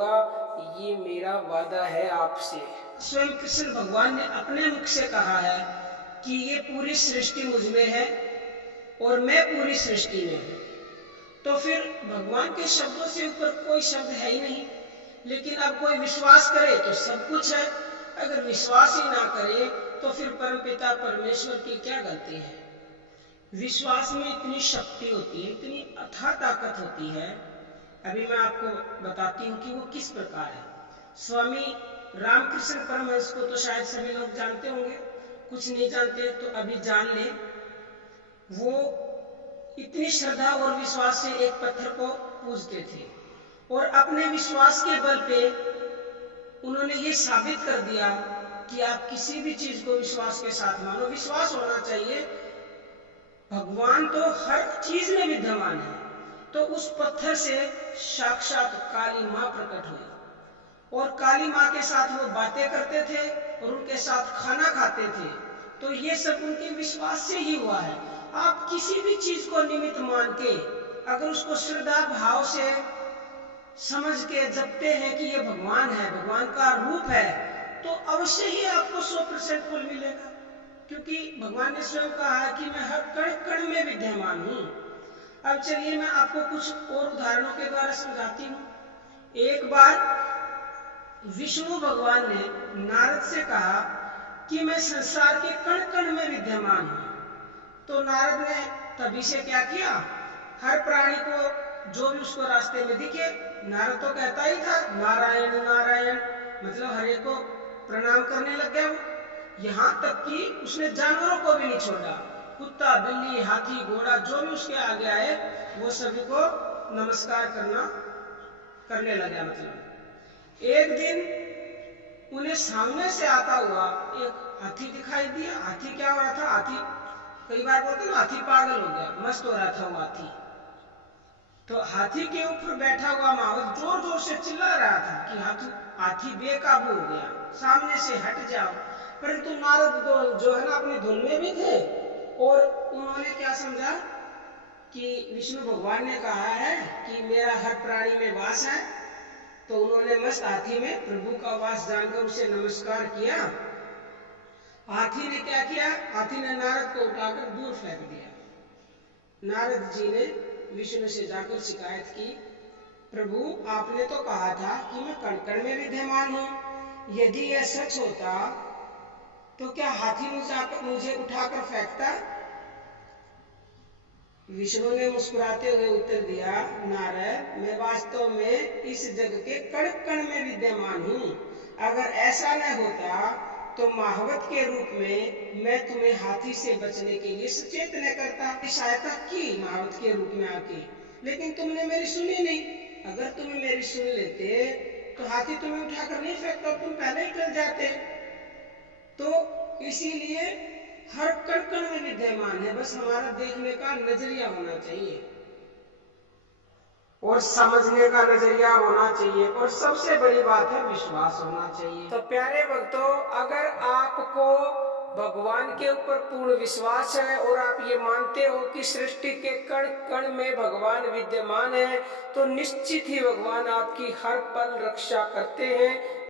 करूंगा, ये मेरा वादा है आपसे। स्वयं कृष्ण भगवान ने अपने मुख से कहा है कि ये पूरी सृष्टि मुझ में है और मैं पूरी सृष्टि में हूँ। तो फिर भगवान के शब्दों से ऊपर कोई शब्द है ही नहीं। लेकिन अब कोई विश्वास करे तो सब कुछ है, अगर विश्वास ही ना करे तो फिर परमपिता परमेश्वर की क्या गलती है। विश्वास में इतनी शक्ति होती है, इतनी अथाह ताकत होती है। अभी मैं आपको बताती हूँ कि वो किस प्रकार है। स्वामी रामकृष्ण परमहंस को तो शायद सभी लोग जानते होंगे, कुछ नहीं जानते तो अभी जान ले। वो इतनी श्रद्धा और विश्वास से एक पत्थर को पूजते थे और अपने विश्वास के बल पे उन्होंने ये साबित कर दिया कि आप किसी भी चीज को विश्वास के साथ मानो। विश्वास होना चाहिए, भगवान तो हर चीज में विद्यमान है। तो उस पत्थर से साक्षात काली माँ प्रकट हुई और काली माँ के साथ वो बातें करते थे और उनके साथ खाना खाते थे। तो ये सब उनके विश्वास से ही हुआ है। आप किसी भी चीज को निमित्त मान के अगर उसको श्रद्धा भाव से समझ के जपते हैं कि ये भगवान है, भगवान का रूप है, तो अवश्य ही आपको 100% फल मिलेगा। क्योंकि भगवान ने स्वयं कहा है कि मैं हर कण कण में विद्यमान हूँ। अब चलिए मैं आपको कुछ और उदाहरणों के द्वारा समझाती हूँ। एक बार विष्णु भगवान ने नारद से कहा कि मैं संसार के कण कण में विद्यमान हूँ। तो नारद ने तभी से क्या किया, हर प्राणी को जो भी उसको रास्ते में दिखे, नारद तो कहता ही था नारायण नारायण, मतलब हरे को प्रणाम करने लग गया वो। यहाँ तक कि उसने जानवरों को भी नहीं छोड़ा, कुत्ता बिल्ली हाथी घोड़ा जो भी उसके आगे आए वो सभी को नमस्कार करने लगा। मतलब एक दिन उन्हें सामने से आता हुआ एक हाथी दिखाई दिया। हाथी क्या हो रहा था, हाथी कई बार बोलते हैं हाथी पागल हो गया, मस्त हो रहा था वो हाथी। तो हाथी के ऊपर बैठा हुआ माहौल जोर जोर से चिल्ला रहा था कि हाथी बेकाबू हो गया, सामने से हट जाओ। परंतु नारद जो है ना अपनी धुन में भी थे और उन्होंने क्या समझा कि विष्णु भगवान ने कहा है कि मेरा हर प्राणी में वास है। तो उन्होंने मस्त हाथी में प्रभु का वास जानकर उसे नमस्कार किया। हाथी ने क्या किया, हाथी ने नारद को उठाकर दूर फेंक दिया। नारद जी ने विष्णु से जाकर शिकायत की, प्रभु आपने तो कहा था कि मैं कण कण में विद्यमान हूँ, यदि यह सच होता तो क्या हाथी मुझे उठाकर फेंकता। विष्णु ने मुस्कुराते हुए उत्तर दिया, नारद मैं वास्तव में इस जग के कण कण में विद्यमान हूँ। अगर ऐसा न होता तो महावत के रूप में मैं तुम्हें हाथी से बचने के लिए सचेत न करता, सहायता की महावत के रूप में आके, लेकिन तुमने मेरी सुनी नहीं। अगर तुम मेरी सुन लेते तो हाथी तुम्हें उठाकर नहीं फेंकता, तुम पहले ही टल जाते। तो इसीलिए हर कण कण में विद्यमान है, बस हमारा देखने का नजरिया होना चाहिए और समझने का नजरिया होना चाहिए, और सबसे बड़ी बात है विश्वास होना चाहिए। तो प्यारे भक्तों, अगर आपको भगवान के ऊपर पूर्ण विश्वास है और आप ये मानते हो कि सृष्टि के कण कण में भगवान विद्यमान है, तो निश्चित ही भगवान आपकी हर पल रक्षा करते हैं।